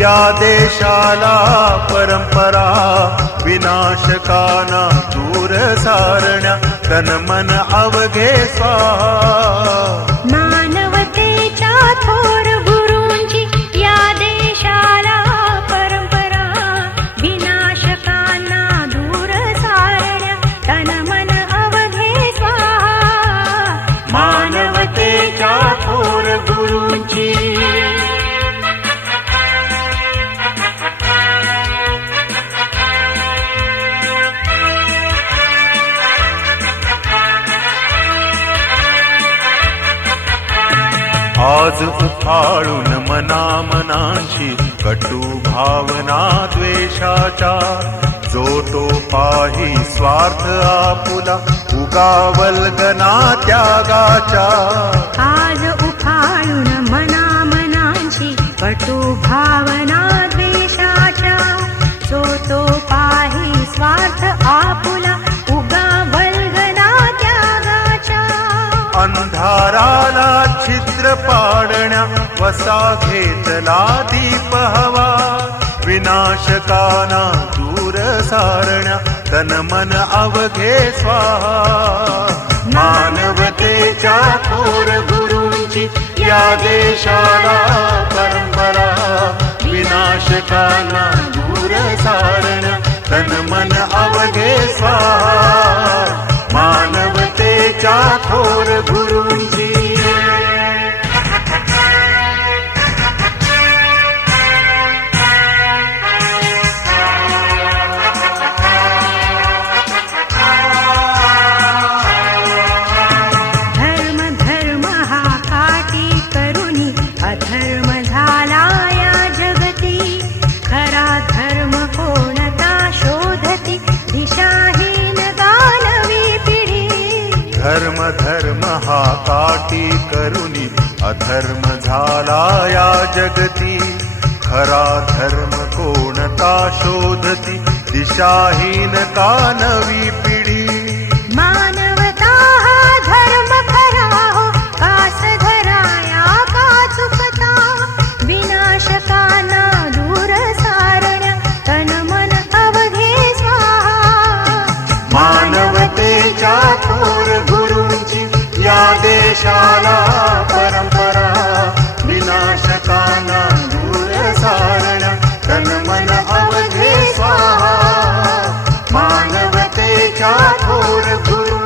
या देशाला परम्परा विनाशकाना दूरसारण्या तन्मन अवघे स्वाहा। आज उफाळून मना मनांशी कटू भावना द्वेषाच्या. जो तो पाही स्वार्थ आपुला उगावल्गना त्यागाच्या. आज उफाळून मना मनांची कटू भावना द्वेषाच्या. जो तो पाही स्वार्थ पाडण्या वसा घेतला दीप हवा. विनाशकाना दूर सारण्या तन मन अवघे स्वाहा. मानवतेच्या थोर गुरूंची या देशाला परंपरा. विनाशकाना धर्म झाला या जगती. खरा धर्म कोणता शोधती? दिशाहीन का नवी ठाकुर गुरु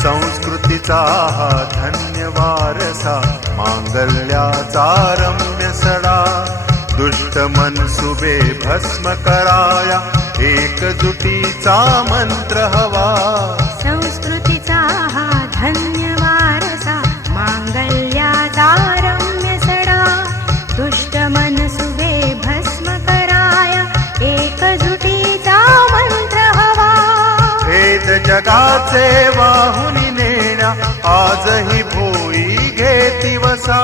संस्कृतीचा धन्यवारसा माङ्गल्याचारम्य सरा दुष्टमन्सुबे भस्मकराय भस्म कराया एकजुटीचा मंत्र हवा। भेद जगाचे वाहुनी नेण्या आजही भोई घेती वसा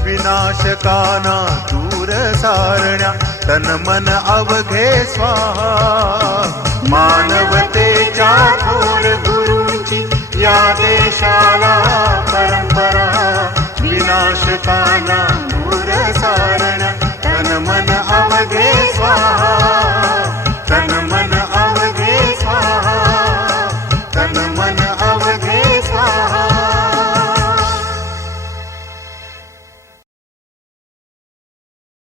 विनाशकाना दूर सारण्या तन मन अवघे स्वाहा. मानवतेच्या थोर गुरूंची या देशाला परंपरा. विनाशकाना